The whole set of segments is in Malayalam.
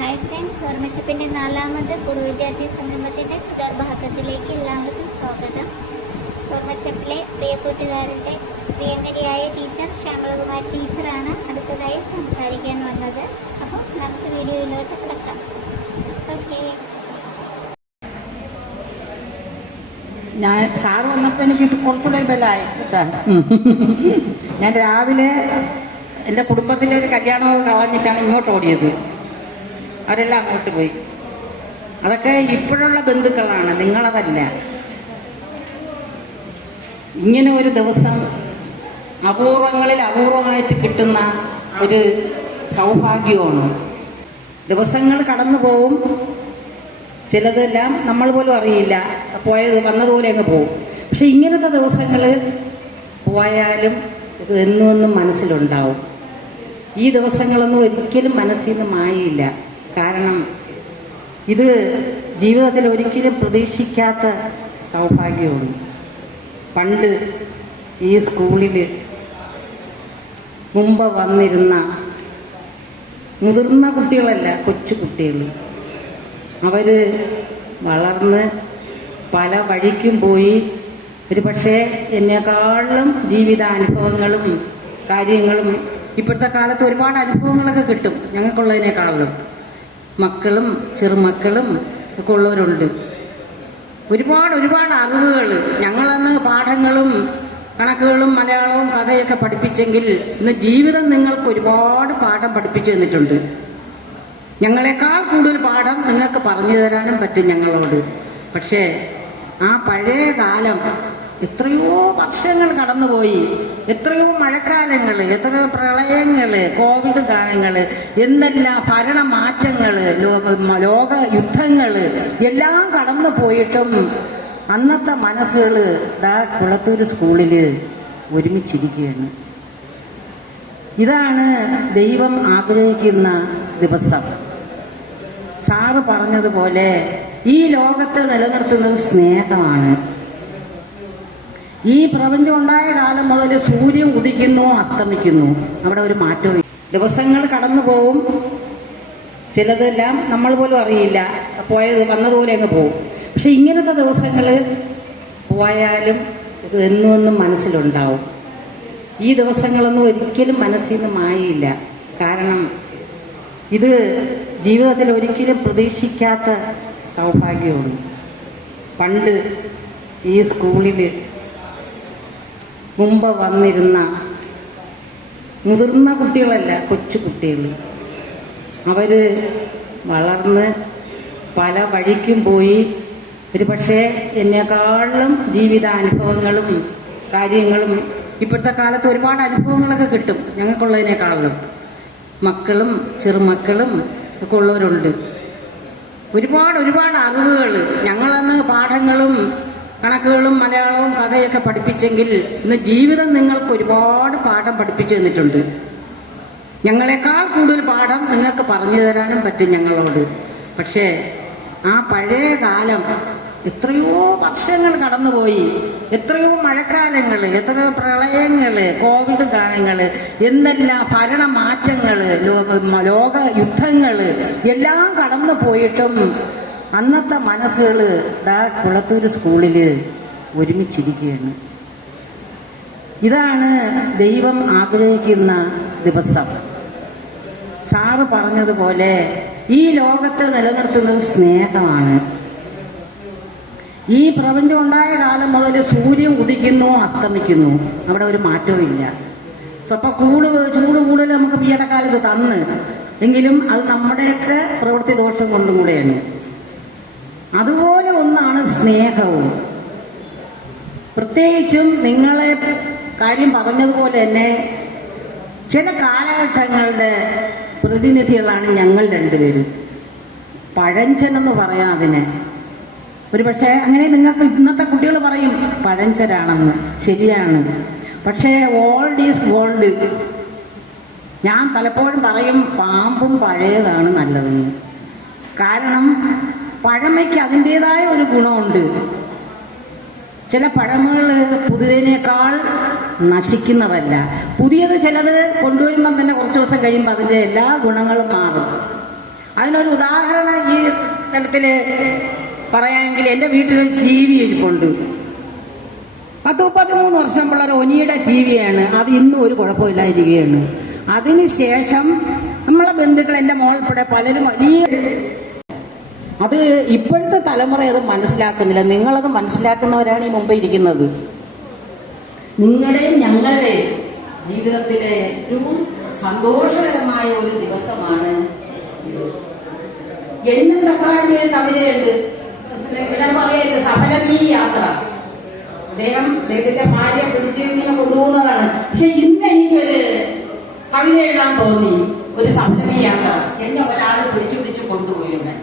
ഹായ് ഫ്രണ്ട്സ്, ഓർമ്മിച്ചപ്പിൻ്റെ നാലാമത് പൂർവ്വ വിദ്യാർത്ഥി സംഗമത്തിൻ്റെ തുടർഭാഗത്തിലേക്ക് എല്ലാവർക്കും സ്വാഗതം. ഓർമ്മച്ചപ്പിലെ പ്രിയ കൂട്ടുകാരുടെ പ്രിയങ്കരിയായ ടീച്ചർ ശ്യാമളകുമാരി ടീച്ചറാണ് അടുത്തതായി സംസാരിക്കാൻ വന്നത്. അപ്പോൾ നമുക്ക് വീഡിയോയിലോട്ട് കിടക്കാം. ഓക്കെ. ഞാൻ സാറ് വന്നപ്പോൾ എനിക്ക് കുറച്ചുകൂടെ ബലമായി കേട്ടാ. ഞാൻ രാവിലെ എൻ്റെ കുടുംബത്തിലെ ഒരു കല്യാണം കളഞ്ഞിട്ടാണ് ഇങ്ങോട്ട് ഓടിയത്. അവരെല്ലാം അങ്ങോട്ട് പോയി. അതൊക്കെ ഇപ്പോഴുള്ള ബന്ധുക്കളാണ്, നിങ്ങളതല്ല. ഇങ്ങനെ ഒരു ദിവസം അപൂർവങ്ങളിൽ അപൂർവമായിട്ട് കിട്ടുന്ന ഒരു സൗഭാഗ്യമാണ്. ദിവസങ്ങൾ കടന്നു പോവും, ചിലതെല്ലാം നമ്മൾ പോലും അറിയില്ല, പോയത് വന്നതുപോലെ അങ്ങ് പോവും. പക്ഷെ ഇങ്ങനത്തെ ദിവസങ്ങൾ പോയാലും ഇത് എന്നും മനസ്സിലുണ്ടാവും. ഈ ദിവസങ്ങളൊന്നും ഒരിക്കലും മനസ്സിൽ നിന്ന് മായില്ല. കാരണം ഇത് ജീവിതത്തിൽ ഒരിക്കലും പ്രതീക്ഷിക്കാത്ത സൗഭാഗ്യമാണ്. പണ്ട് ഈ സ്കൂളിൽ മുമ്പ് വന്നിരുന്ന മുതിർന്ന കുട്ടികളല്ല, കൊച്ചു കുട്ടികൾ, അവർ വളർന്ന് പല വഴിക്കും പോയി. ഒരു പക്ഷേ എന്നെക്കാളും ജീവിതാനുഭവങ്ങളും കാര്യങ്ങളും ഇപ്പോഴത്തെ കാലത്ത് ഒരുപാട് അനുഭവങ്ങളൊക്കെ കിട്ടും ഞങ്ങൾക്കുള്ളതിനേക്കാളും. മക്കളും ചെറുമക്കളും ഒക്കെ ഉള്ളവരുണ്ട്. ഒരുപാട് അറിവുകൾ. ഞങ്ങളന്ന് പാഠങ്ങളും കണക്കുകളും മലയാളവും കഥയൊക്കെ പഠിപ്പിച്ചെങ്കിൽ ഇന്ന് ജീവിതം നിങ്ങൾക്ക് ഒരുപാട് പാഠം പഠിപ്പിച്ചു തന്നിട്ടുണ്ട്. ഞങ്ങളെക്കാൾ കൂടുതൽ പാഠം നിങ്ങൾക്ക് പറഞ്ഞു തരാനും പറ്റും ഞങ്ങളോട്. പക്ഷേ ആ പഴയ കാലം എത്രയോ വർഷങ്ങൾ കടന്നുപോയി, എത്രയോ മഴക്കാലങ്ങൾ, എത്രയോ പ്രളയങ്ങൾ, കോവിഡ് കാലങ്ങൾ, എന്തെല്ലാം ഭരണമാറ്റങ്ങൾ, ലോക യുദ്ധങ്ങൾ എല്ലാം കടന്നു പോയിട്ടും അന്നത്തെ മനസ്സുകൾ ദാ കുളത്തൂർ സ്കൂളിൽ ഒരുമിച്ചിരിക്കുകയാണ്. ഇതാണ് ദൈവം ആഗ്രഹിക്കുന്ന ദിവസം. സാറ് പറഞ്ഞതുപോലെ ഈ ലോകത്ത് നിലനിർത്തുന്നത് സ്നേഹമാണ്. ഈ പ്രപഞ്ചം ഉണ്ടായ കാലം മുതൽ സൂര്യൻ ഉദിക്കുന്നു, അസ്തമിക്കുന്നു, അവിടെ ഒരു മാറ്റവും. ദിവസങ്ങൾ കടന്നു പോവും, ചിലതെല്ലാം നമ്മൾ പോലും അറിയില്ല, പോയത് വന്നതുപോലെ അങ്ങ് പോവും. പക്ഷെ ഇങ്ങനത്തെ ദിവസങ്ങൾ പോയാലും ഇത് എന്നും മനസ്സിലുണ്ടാവും. ഈ ദിവസങ്ങളൊന്നും ഒരിക്കലും മനസ്സിൽ നിന്ന് മായില്ല. കാരണം ഇത് ജീവിതത്തിൽ ഒരിക്കലും പ്രതീക്ഷിക്കാത്ത സൗഭാഗ്യമാണ്. പണ്ട് ഈ സ്കൂളിൽ മുമ്പ് വന്നിരുന്ന മുതിർന്ന കുട്ടികളല്ല, കൊച്ചു കുട്ടികൾ, അവർ വളർന്ന് പല വഴിക്കും പോയി. ഒരു പക്ഷേ എന്നെക്കാളും ജീവിതാനുഭവങ്ങളും കാര്യങ്ങളും ഇപ്പോഴത്തെ കാലത്ത് ഒരുപാട് അനുഭവങ്ങളൊക്കെ കിട്ടും ഞങ്ങൾക്കുള്ളതിനേക്കാളും. മക്കളും ചെറുമക്കളും ഒക്കെ ഉള്ളവരുണ്ട്. ഒരുപാട് അറിവുകൾ. ഞങ്ങളന്ന് പാഠങ്ങളും കണക്കുകളും മലയാളവും കഥയൊക്കെ പഠിപ്പിച്ചെങ്കിൽ ഇന്ന് ജീവിതം നിങ്ങൾക്ക് ഒരുപാട് പാഠം പഠിപ്പിച്ചു തന്നിട്ടുണ്ട്. ഞങ്ങളെക്കാൾ കൂടുതൽ പാഠം നിങ്ങൾക്ക് പറഞ്ഞു തരാനും പറ്റും ഞങ്ങളോട്. പക്ഷേ ആ പഴയ കാലം എത്രയോ വർഷങ്ങൾ കടന്നുപോയി, എത്രയോ മഴക്കാലങ്ങൾ, എത്രയോ പ്രളയങ്ങൾ, കോവിഡ് കാലങ്ങൾ, എന്തെല്ലാം ഭരണമാറ്റങ്ങൾ, ലോക യുദ്ധങ്ങൾ എല്ലാം കടന്നു പോയിട്ടും അന്നത്തെ മനസ്സുകൾ ദാ കുളത്തൂർ സ്കൂളിൽ ഒരുമിച്ചിരിക്കുകയാണ്. ഇതാണ് ദൈവം ആഗ്രഹിക്കുന്ന ദിവസം. സാറ് പറഞ്ഞതുപോലെ ഈ ലോകത്ത് നിലനിർത്തുന്നത് സ്നേഹമാണ്. ഈ പ്രപഞ്ചം ഉണ്ടായ കാലം മുതൽ സൂര്യൻ ഉദിക്കുന്നു, അസ്തമിക്കുന്നു, അവിടെ ഒരു മാറ്റവും ഇല്ല. സ്വപ്പം ചൂട് കൂടുതൽ നമുക്ക് ഈയിടക്കാലത്ത് തന്ന്, എങ്കിലും അത് നമ്മുടെയൊക്കെ പ്രവൃത്തി ദോഷം കൊണ്ടും കൂടെയാണ്. അതുപോലെ ഒന്നാണ് സ്നേഹവും. പ്രത്യേകിച്ചും നിങ്ങളെ കാര്യം പറഞ്ഞതുപോലെ തന്നെ ചില കാലഘട്ടങ്ങളുടെ പ്രതിനിധികളാണ് ഞങ്ങൾ രണ്ടുപേരും. പഴഞ്ചനെന്ന് പറയാം അതിനെ. ഒരു പക്ഷേ അങ്ങനെ നിങ്ങൾക്ക് ഇന്നത്തെ കുട്ടികൾ പറയും പഴഞ്ചനാണെന്ന്. ശരിയാണ്. പക്ഷേ ഓൾഡ് ഈസ് ഗോൾഡ്. ഞാൻ പലപ്പോഴും പറയും പാമ്പും പഴയതാണ് നല്ലതെന്ന്. കാരണം പഴമയ്ക്ക് അതിൻ്റെതായ ഒരു ഗുണമുണ്ട്. ചില പഴമകൾ പുതിയതിനേക്കാൾ നശിക്കുന്നതല്ല. പുതിയത് ചിലത് കൊണ്ടുവരുമ്പം തന്നെ കുറച്ച് ദിവസം കഴിയുമ്പോൾ അതിൻ്റെ എല്ലാ ഗുണങ്ങളും മാറും. അതിനൊരു ഉദാഹരണം ഈ തലത്തിൽ പറയാമെങ്കിൽ എൻ്റെ വീട്ടിലൊരു ടി വി ഇരിപ്പുണ്ട്. 13 വർഷമുള്ള ഒരു ഒനിയുടെ ടി വിയാണ്. അത് ഇന്നും ഒരു കുഴപ്പമില്ലായിരിക്കുകയാണ്. അതിനുശേഷം നമ്മളെ ബന്ധുക്കൾ, എൻ്റെ മോൾപ്പെടെ പലരും വലിയ, അത് ഇപ്പോഴത്തെ തലമുറ അത് മനസ്സിലാക്കുന്നില്ല. നിങ്ങളത് മനസ്സിലാക്കുന്നവരാണ് ഈ മുമ്പ് ഇരിക്കുന്നത്. നിങ്ങളുടെയും ഞങ്ങളുടെയും ജീവിതത്തിലെ ഏറ്റവും സന്തോഷകരമായ ഒരു ദിവസമാണ് ഇത്. എന്നും തക്കാളിന്റെ ഒരു കവിതയുണ്ട്, എല്ലാവർക്കും അറിയാം, സഫലമീ യാത്ര. അദ്ദേഹത്തിന്റെ ഭാര്യ പിടിച്ച് ഇങ്ങനെ കൊണ്ടുപോകുന്നതാണ്. പക്ഷെ ഇന്ന് എനിക്കൊരു കവിത എഴുതാൻ തോന്നി, ഒരു സഫലമീ യാത്ര. എന്നെ ഒരാൾ പിടിച്ചു കൊണ്ടുപോയിട്ടുണ്ട്.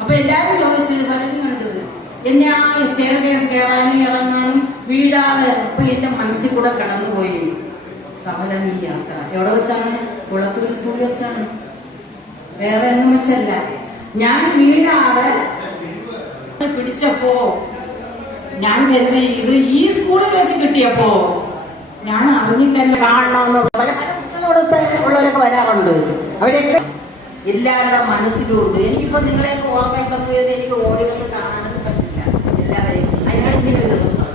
അപ്പൊ എല്ലാരും ചോദിച്ചത് പലരും കണ്ടത് എന്നെ ആ സ്റ്റെയർ കേസ് കയറാനും ഇറങ്ങാനും വീഴാതെ അപ്പൊ എന്റെ മനസ്സിൽ കൂടെ കടന്നുപോയി സഫലമീ യാത്ര. എവിടെ വെച്ചാണ്? കുളത്തൂർ സ്കൂളിൽ വെച്ചാണ്, വേറെ ഒന്നും വെച്ചല്ല. ഞാൻ വീഴാതെ പിടിച്ചപ്പോ ഞാൻ കരുതി ഇത് ഈ സ്കൂളിൽ വെച്ച് കിട്ടിയപ്പോ ഞാൻ അറിഞ്ഞില്ലല്ലോ കാണണമെന്ന്. പല കുട്ടികളോടൊക്കെ ഉള്ളവരൊക്കെ വരാറുണ്ട്. അവരൊക്കെ എല്ലാവരുടെ മനസ്സിലുണ്ട്. എനിക്കിപ്പോ നിങ്ങളെയൊക്കെ ഓർമ്മയുണ്ടെന്ന് കരുതി എനിക്ക് ഓടി വന്ന് കാണാനൊന്നും പറ്റില്ല എല്ലാവരെയും. അതിനാണ് ഇങ്ങനെ ഒരു ദിവസം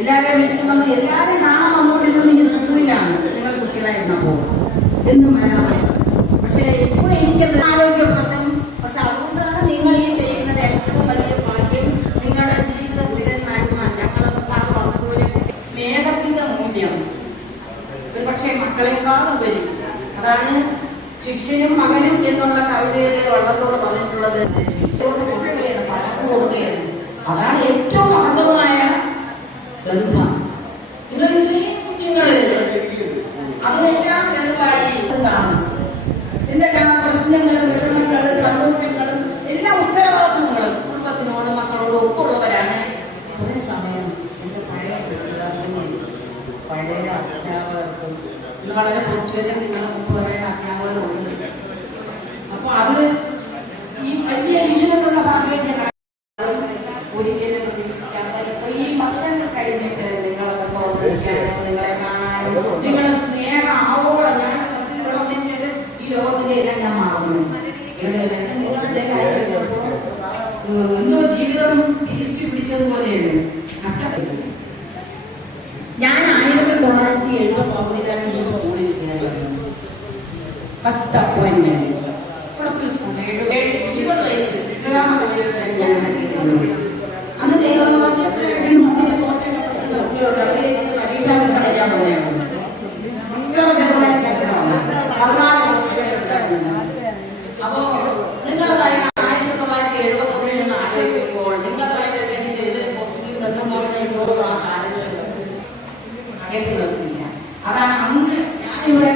എല്ലാവരും വീട്ടിൽ വന്ന് എല്ലാവരും കാണാൻ വന്നുകൊണ്ടിരുന്നത് ഈ സ്കൂളിലാണ് നിങ്ങൾ കുട്ടികളായിരുന്നപ്പോ എന്നും മലയാളമായി. പക്ഷെ ഇപ്പൊ എനിക്കത് ആരോഗ്യ പ്രശ്നം. പക്ഷെ അതുകൊണ്ടാണ് നിങ്ങൾ ഈ ചെയ്യുന്നത് ഏറ്റവും വലിയ ഭാഗ്യം. നിങ്ങളുടെ ജീവിതത്തിലെ നന്മ, ഞങ്ങളത് സാർ പറഞ്ഞതുപോലെ സ്നേഹത്തിന്റെ മൂല്യം ഒരു പക്ഷേ മക്കളെക്കാളും വരും. അതാണ് ശിഷ്യനും മകനും എന്നുള്ള കവിതയിലെ വള്ളത്തോട് പറഞ്ഞിട്ടുള്ളത്. കൊടുക്കുകയാണ്, പലർക്കും കൊടുക്കുകയാണ്. അതാണ് ഏറ്റവും മഹത്വമായ ബന്ധം. നിങ്ങൾ ഇത്രയും കുഞ്ഞുങ്ങള് അതിനെല്ലാം ചെറുതായി കാണും. എന്തെല്ലാം പ്രശ്നങ്ങളും വിഷമങ്ങളും സന്തോഷങ്ങളും എല്ലാ ഉത്തരവാദിത്വങ്ങളും കുടുംബത്തിനോടും മക്കളോടും ഒക്കെ ഉള്ളവരാണ്. ഒരു സമയം എന്റെ പഴയ അധ്യാപകർക്കും ഇന്ന് വളരെ കുറച്ചുപേരെ നിങ്ങളെ മുമ്പ് പറയുന്ന അധ്യാപകരുണ്ട്. അപ്പൊ അത് ഈ വലിയ ഈശ്വരത്തുള്ള ഭാഗ്യം ഒരിക്കലും പ്രതീക്ഷിക്കാത്ത ഈ ഭക്ഷണം കഴിഞ്ഞിട്ട് നിങ്ങളൊക്കെ പ്രവർത്തിക്കാനോ നിങ്ങളെ കാണാനോ നിങ്ങളുടെ സ്നേഹം ആവോളം ഞാൻ വന്നിട്ട് ഈ ലോകത്തിന്റെ എല്ലാം ഞാൻ മാറുന്നു. നിങ്ങളുടെ കാര്യം എന്തോ ജീവിതം തിരിച്ചു പിടിച്ചതുപോലെയാണ്. ഞാൻ 1979 ഈ സ്കൂളിൽ ഇങ്ങനെ വരുന്നത്. ഫസ്റ്റ് അപ്പോയിന്റ്മെന്റ് കുളത്തൂർ സ്കൂളിൽ 20 വയസ്സ് 20 വയസ്സിലാണ് ഞാൻ അന്ന് പരീക്ഷാ വിസർജിക്കാൻ പോലെയാണ്. അപ്പോ നിങ്ങളതായ 1979 നിന്ന് ആലോചിക്കുമ്പോൾ നിങ്ങളതായ ചെയ്ത് കുറച്ചുകൂടി ബന്ധം ആ കാലത്ത് എത്തി നിർത്തില്ല. അതാണ് അന്ന് ഞാനിവിടെ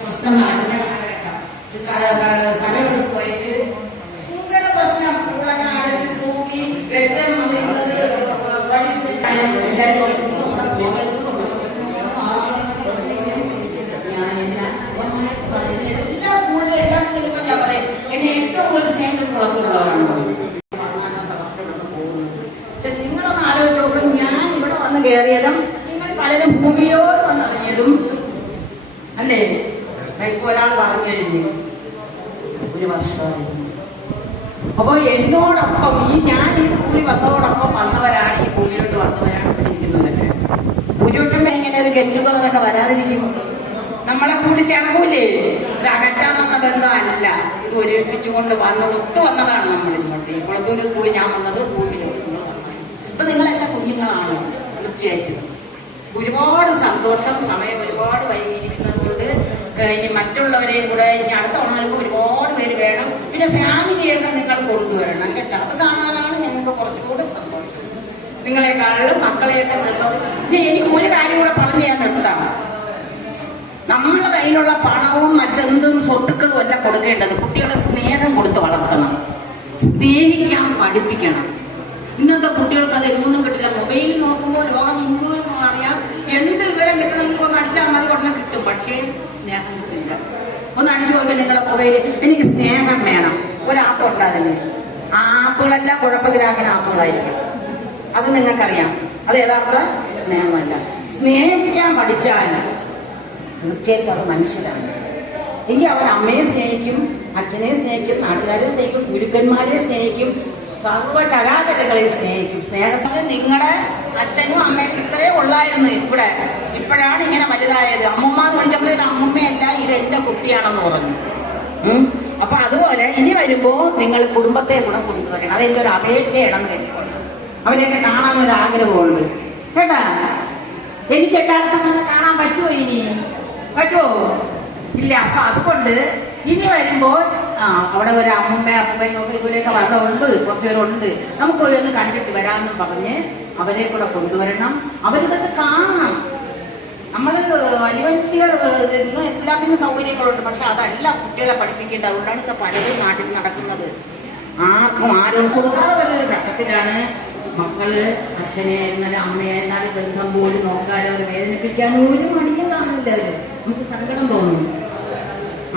പ്രശ്നം നടക്കുന്ന കാലഘട്ടം. സ്ഥലമെടുത്ത് പോയിട്ട് ഭയങ്കര പ്രശ്നം, സ്കൂളൊക്കെ അടച്ചു കൂട്ടി വെച്ചം വന്നിരുന്നത് എല്ലാ സ്കൂളിലും എല്ലാം ചെയ്യുമ്പോൾ ഞാൻ പറയും എന്നെ ഏറ്റവും കൂടുതൽ സ്നേഹിച്ചത് കുളത്തുള്ളവരാണ്. നിങ്ങളൊന്ന് ആലോചിച്ച് നോക്കും, ഞാൻ ഇവിടെ വന്ന് കയറിയതും നിങ്ങൾ പലരും ഭൂമിയോട് വന്നിറങ്ങിയതും അല്ലേ? ഇപ്പൊ ഒരാൾ പറഞ്ഞു കഴിഞ്ഞു 1 വർഷമായി. അപ്പൊ എന്നോടൊപ്പം ഞാൻ ഈ സ്കൂളിൽ വന്നതോടൊപ്പം വന്നവരാണ്, ഈ ഭൂമിയിലോട്ട് വന്നവരാണ് പഠിക്കുന്നവരൊക്കെ. ഭൂരിപക്ഷം ഇങ്ങനെ ഒരു ഗെറ്റ് ടുഗദറൊക്കെ വരാതിരിക്കും. നമ്മളെ കൂടി ചേർക്കൂലേ? ഇത് അകറ്റാൻ വന്ന ബന്ധമല്ല, ഇത് ഒരുമിച്ചുകൊണ്ട് വന്ന് ഒത്തു വന്നതാണ് നമ്മൾ ഇങ്ങോട്ട്. ഈ കുളത്തൂർ സ്കൂളിൽ ഞാൻ വന്നത് ഭൂമിയിലോട്ട് നിങ്ങൾ വന്നത്. ഇപ്പൊ നിങ്ങൾ എന്റെ കുഞ്ഞുങ്ങളാണ്. തീർച്ചയായിട്ടും ഒരുപാട് സന്തോഷം. സമയം ഒരുപാട് വൈകിയിരിക്കുന്നത് കൊണ്ട് ഇനി മറ്റുള്ളവരെയും കൂടെ ഇനി അടുത്ത തവണ വരുമ്പോൾ ഒരുപാട് പേര് വേണം. പിന്നെ ഫാമിലിയൊക്കെ നിങ്ങൾ കൊണ്ടുവരണം കേട്ടോ. അത് കാണാനാണ് ഞങ്ങൾക്ക് കുറച്ചുകൂടെ സന്തോഷം. നിങ്ങളെക്കാളും മക്കളെയൊക്കെ നിർബന്ധം. എനിക്ക് ഒരു കാര്യം കൂടെ പറഞ്ഞ് ഞാൻ നിർത്താം. നമ്മുടെ കയ്യിലുള്ള പണവും മറ്റെന്തും സ്വത്തുക്കളും എല്ലാം കൊടുക്കേണ്ടത് കുട്ടികളെ സ്നേഹം കൊടുത്ത് വളർത്തണം, സ്നേഹിക്കാൻ പഠിപ്പിക്കണം. ഇന്നത്തെ കുട്ടികൾക്ക് അത് എങ്ങൊന്നും കിട്ടില്ല. മൊബൈലിൽ നോക്കുമ്പോൾ ലോകം മുഴുവൻ അറിയാം. എന്ത് വിവരം കിട്ടണമെങ്കിലും ഒന്ന് അടിച്ചാൽ മതി, ഉടനെ കിട്ടും. പക്ഷേ സ്നേഹം കിട്ടില്ല. ഒന്ന് അടിച്ചു നോക്കി നിങ്ങളുടെ മൊബൈൽ. എനിക്ക് സ്നേഹം വേണം. ഒരു ആപ്പ് ഉണ്ടാകുന്നില്ലേ? ആ ആപ്പുകളെല്ലാം കുഴപ്പത്തിലാക്കുന്ന ആപ്പുകളായിരിക്കും. അത് നിങ്ങൾക്കറിയാം. അത് യഥാർത്ഥ സ്നേഹമല്ല. സ്നേഹിക്കാൻ പഠിച്ചാൽ തീർച്ചയായിട്ടും അത് മനുഷ്യരാണ്. എങ്കിൽ അവൻ അമ്മയെ സ്നേഹിക്കും, അച്ഛനെ സ്നേഹിക്കും, നാട്ടുകാരെ സ്നേഹിക്കും, ഗുരുക്കന്മാരെ സ്നേഹിക്കും, സർവ്വചരാചരങ്ങളെയും സ്നേഹിക്കും. സ്നേഹത്തിന് നിങ്ങളുടെ അച്ഛനും അമ്മയും ഇത്രേ ഉള്ളായിരുന്നു. ഇപ്പോഴാണ് ഇങ്ങനെ വലുതായത്. അമ്മമ്മ എന്ന് വിളിച്ചപ്പോൾ ഇത് അമ്മമ്മയല്ല, ഇത് എന്റെ കുട്ടിയാണെന്ന് പറഞ്ഞു. അപ്പൊ അതുപോലെ ഇനി വരുമ്പോ നിങ്ങൾ കുടുംബത്തെ കൂടെ കൊണ്ടുവരണം. അതെന്റെ ഒരു അപേക്ഷയാണെന്ന് കരുതിക്കൊണ്ട് അവരെയൊക്കെ കാണാനൊരു ആഗ്രഹമുണ്ട് കേട്ടാ. എനിക്ക് എല്ലായിടത്തും വന്ന് കാണാൻ പറ്റുമോ? ഇനി പറ്റുമോ? ഇല്ല. അപ്പൊ അതുകൊണ്ട് ഇനി വരുമ്പോ അവിടെ ഒരു അമ്മൂമ്മയൊക്കെ ഇവരെയൊക്കെ വന്നതുണ്ട്, കുറച്ചുപേരുണ്ട്, നമുക്ക് ഒന്ന് കണ്ടിട്ട് വരാമെന്ന് പറഞ്ഞ് അവരെ കൂടെ കൊണ്ടുവരണം. അവരിതൊക്കെ കാണണം. നമ്മള് അനുവദിക്കുക എല്ലാത്തിനും സൗകര്യങ്ങളുണ്ട്, പക്ഷെ അതല്ല കുട്ടികളെ പഠിപ്പിക്കേണ്ടത്. അതുകൊണ്ടാണ് ഇതൊക്കെ പലരും നാട്ടിൽ നടക്കുന്നത്. ആർക്കും ആരോടും കൊടുക്കാതെ വലിയൊരു ഘട്ടത്തിലാണ് മക്കള് അച്ഛനെ എന്നാലും അമ്മയെ എന്നാലും ബന്ധം പോലും നോക്കാനോ ഒരു വേദനിപ്പിക്കാനോ ഒരു മടിയും കാണുന്നില്ല. അവര് നമുക്ക് സങ്കടം തോന്നും.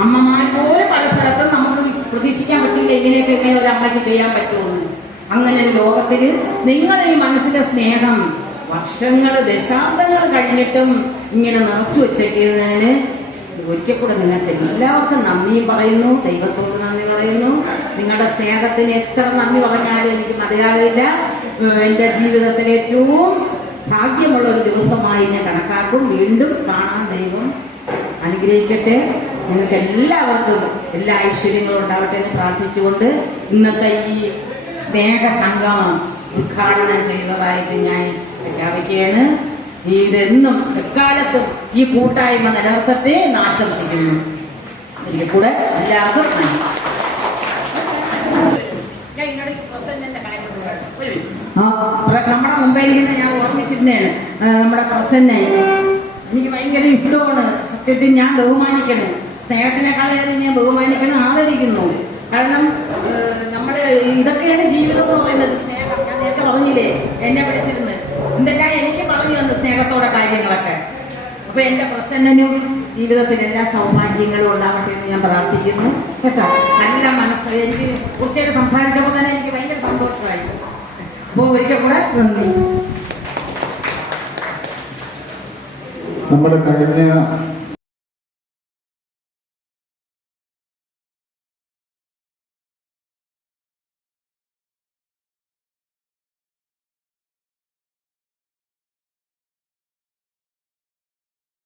അമ്മമാർ പോലെ പല സ്ഥലത്തും നമുക്ക് പ്രതീക്ഷിക്കാൻ പറ്റില്ല ഇങ്ങനെയൊക്കെ ഇങ്ങനെ ഒരു അമ്മയ്ക്ക് ചെയ്യാൻ പറ്റുമെന്ന്. അങ്ങനെ ഒരു ലോകത്തിൽ നിങ്ങളെ ഈ മനസ്സിലെ സ്നേഹം വർഷങ്ങൾ ദശാബ്ദങ്ങൾ കഴിഞ്ഞിട്ടും ഇങ്ങനെ നിറച്ചു വെച്ചേക്കുന്നതിന് ഒരിക്കൽ കൂടെ നിങ്ങൾക്ക് എല്ലാവർക്കും നന്ദി പറയുന്നു. ദൈവത്തോട് നന്ദി പറയുന്നു. നിങ്ങളുടെ സ്നേഹത്തിന് എത്ര നന്ദി പറഞ്ഞാലും എനിക്ക് മതിയാകില്ല. എൻ്റെ ജീവിതത്തിലെ ഏറ്റവും ഭാഗ്യമുള്ള ഒരു ദിവസമായി ഞാൻ കണക്കാക്കും. വീണ്ടും കാണാൻ ദൈവം അനുഗ്രഹിക്കട്ടെ. നിങ്ങൾക്ക് എല്ലാവർക്കും എല്ലാ ഐശ്വര്യങ്ങളും ഉണ്ടാവട്ടെ എന്ന് പ്രാർത്ഥിച്ചുകൊണ്ട് ഇന്നത്തെ ഈ സ്നേഹ സംഗമം ഉദ്ഘാടനം ചെയ്തതായിട്ട് ഞാൻ പ്രഖ്യാപിക്കുകയാണ്. ഇതെന്നും എക്കാലത്തും ഈ കൂട്ടായ്മ നിലനിർത്തട്ടെ എന്ന് ആശംസിക്കുന്നു. ഇതിൽ കൂടെ എല്ലാവർക്കും നന്ദി. നമ്മുടെ മുമ്പേ ഇരിക്കുന്ന ഞാൻ ഓർമ്മിച്ചിരുന്നതാണ് നമ്മുടെ പ്രസന്ന. എനിക്ക് ഭയങ്കര ഇഷ്ടമാണ്. സത്യത്തിൽ ഞാൻ ബഹുമാനിക്കണം. സ്നേഹത്തിനേക്കാളേറെ ഞാൻ ബഹുമാനിക്കണം, ആദരിക്കുന്നു. കാരണം നമ്മുടെ ഇതൊക്കെയാണ് ജീവിതം എന്ന് പറയുന്നത്. സ്നേഹം ഞാൻ നേരത്തെ പറഞ്ഞില്ലേ, എന്നെ വിളിച്ചിരുന്ന് എന്തെല്ലാം എനിക്ക് പറഞ്ഞു തന്നു സ്നേഹത്തോടെ കാര്യങ്ങളൊക്കെ. അപ്പൊ എന്റെ പ്രസന്നനും ജീവിതത്തിൽ എല്ലാ സൗഭാഗ്യങ്ങളും ഉണ്ടാവട്ടെ എന്ന് ഞാൻ പ്രാർത്ഥിക്കുന്നു കേട്ടോ. നല്ല മനസ്സ്. എനിക്ക് കുറച്ചേരം സംസാരിച്ചപ്പോൾ തന്നെ എനിക്ക് ഭയങ്കര സന്തോഷമായി. അപ്പോൾ ഒരിക്കൽ കൂടെ നന്ദി. നമ്മുടെ കഴിഞ്ഞ